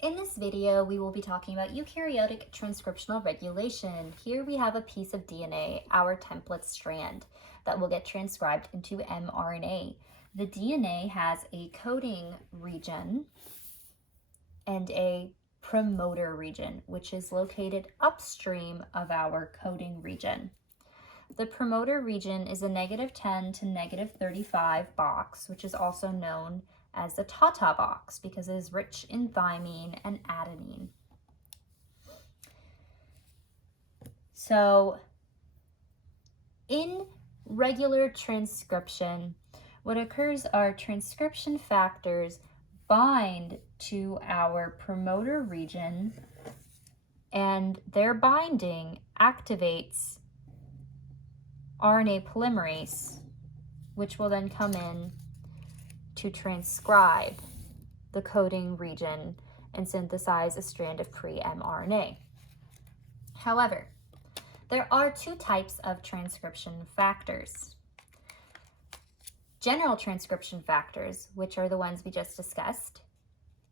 In this video, we will be talking about eukaryotic transcriptional regulation. Here we have a piece of DNA, our template strand, that will get transcribed into mRNA. The DNA has a coding region and a promoter region, which is located upstream of our coding region. The promoter region is a -10 to -35 box, which is also known as the Tata box because it is rich in thymine and adenine. So in regular transcription, what occurs are transcription factors bind to our promoter region, and their binding activates RNA polymerase, which will then come in to transcribe the coding region and synthesize a strand of pre-mRNA. However, there are two types of transcription factors. General transcription factors, which are the ones we just discussed,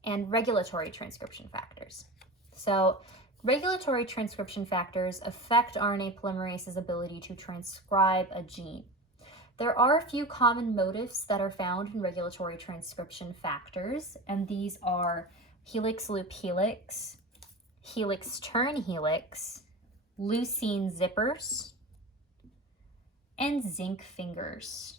and regulatory transcription factors. So regulatory transcription factors affect RNA polymerase's ability to transcribe a gene. There are a few common motifs that are found in regulatory transcription factors, and these are helix loop helix, helix turn helix, leucine zippers, and zinc fingers.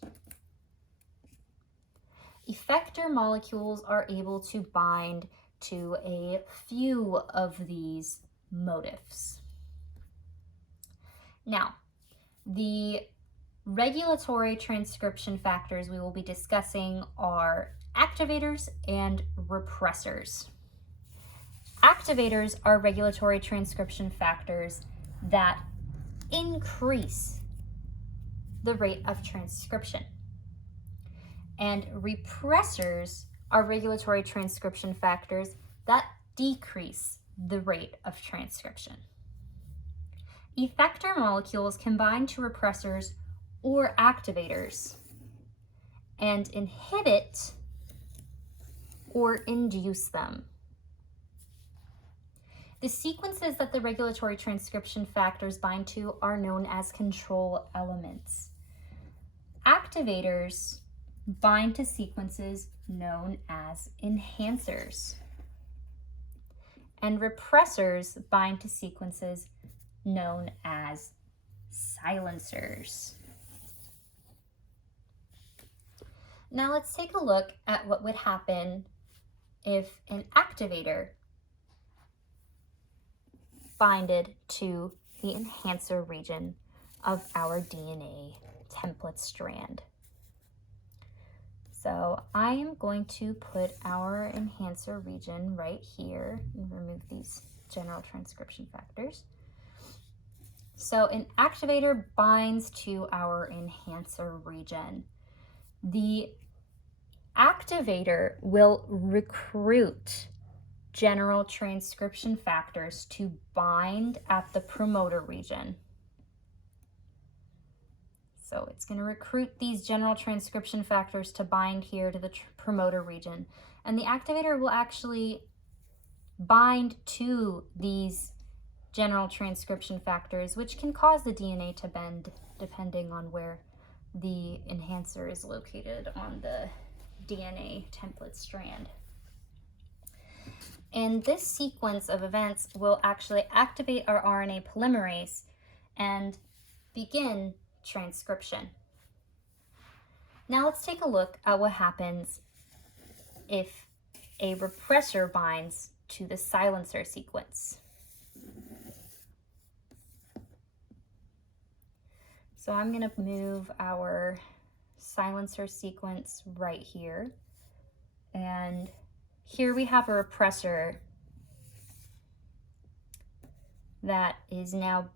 Effector molecules are able to bind to a few of these motifs. Now, the regulatory transcription factors we will be discussing are activators and repressors. Activators are regulatory transcription factors that increase the rate of transcription. And repressors are regulatory transcription factors that decrease the rate of transcription. Effector molecules can bind to repressors or activators and inhibit or induce them. The sequences that the regulatory transcription factors bind to are known as control elements. Activators bind to sequences known as enhancers, and repressors bind to sequences known as silencers. Now let's take a look at what would happen if an activator binded to the enhancer region of our DNA template strand. So I am going to put our enhancer region right here and remove these general transcription factors. So an activator binds to our enhancer region. The activator will recruit general transcription factors to bind at the promoter region. So it's going to recruit these general transcription factors to bind here to the promoter region. And the activator will actually bind to these general transcription factors, which can cause the DNA to bend depending on where the enhancer is located on the DNA template strand. And this sequence of events will actually activate our RNA polymerase and begin transcription. Now let's take a look at what happens if a repressor binds to the silencer sequence. So I'm going to move our silencer sequence right here, and here we have a repressor that is now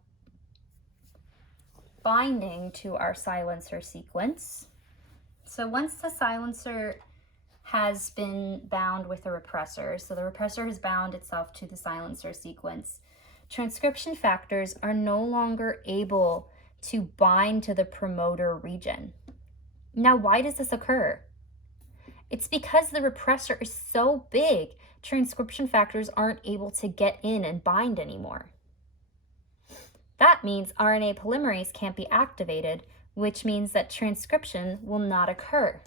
binding to our silencer sequence. So once the silencer has been bound with the repressor, so the repressor has bound itself to the silencer sequence, transcription factors are no longer able to bind to the promoter region. Now, why does this occur? It's because the repressor is so big transcription factors aren't able to get in and bind anymore. That means RNA polymerase can't be activated, which means that transcription will not occur.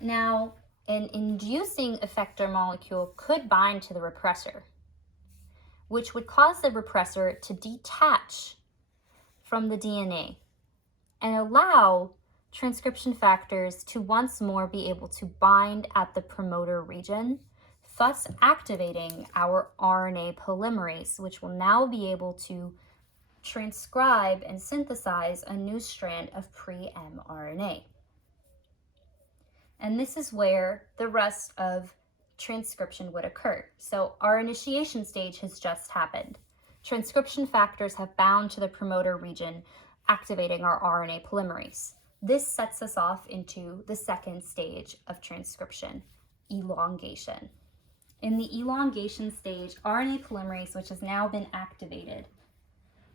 Now, an inducing effector molecule could bind to the repressor, which would cause the repressor to detach from the DNA and allow transcription factors to once more be able to bind at the promoter region, thus activating our RNA polymerase, which will now be able to transcribe and synthesize a new strand of pre-mRNA. And this is where the rest of transcription would occur. So our initiation stage has just happened. Transcription factors have bound to the promoter region, activating our RNA polymerase. This sets us off into the second stage of transcription, elongation. In the elongation stage, RNA polymerase, which has now been activated,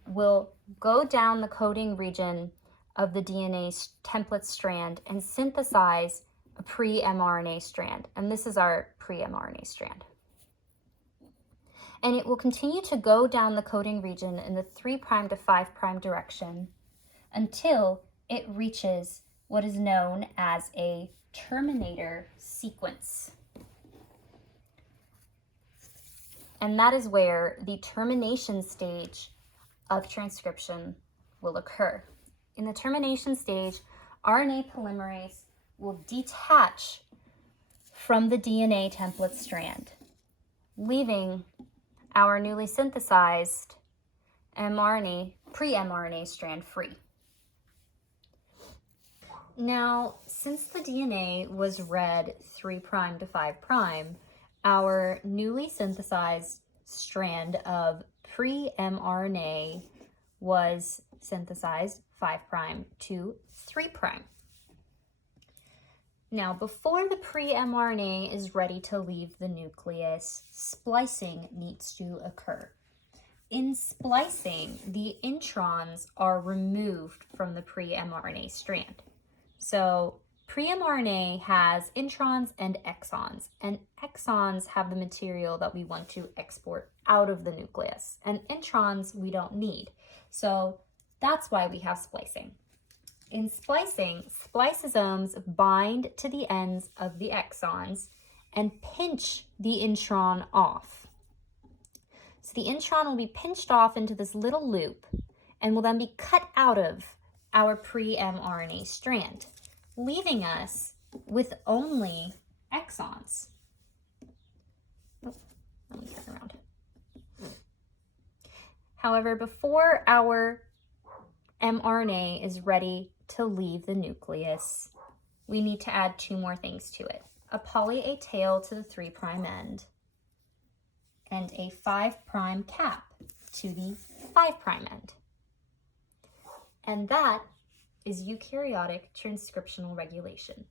will go down the coding region of the DNA template strand and synthesize a pre-mRNA strand. And this is our pre-mRNA strand. And it will continue to go down the coding region in the 3' to 5' direction until it reaches what is known as a terminator sequence. And that is where the termination stage of transcription will occur. In the termination stage, RNA polymerase will detach from the DNA template strand, leaving our newly synthesized pre-mRNA strand free. Now, since the DNA was read 3' to 5', our newly synthesized strand of pre-mRNA was synthesized 5' to 3'. Now, before the pre-mRNA is ready to leave the nucleus, splicing needs to occur. In splicing, the introns are removed from the pre-mRNA strand. So pre-mRNA has introns and exons have the material that we want to export out of the nucleus, and introns we don't need. So that's why we have splicing. In splicing, spliceosomes bind to the ends of the exons and pinch the intron off. So the intron will be pinched off into this little loop and will then be cut out of our pre-mRNA strand, leaving us with only exons. Oh, let me turn around. However, before our mRNA is ready to leave the nucleus, we need to add 2 more things to it: a poly A tail to the 3' end and a 5' cap to the 5' end. And that is eukaryotic transcriptional regulation.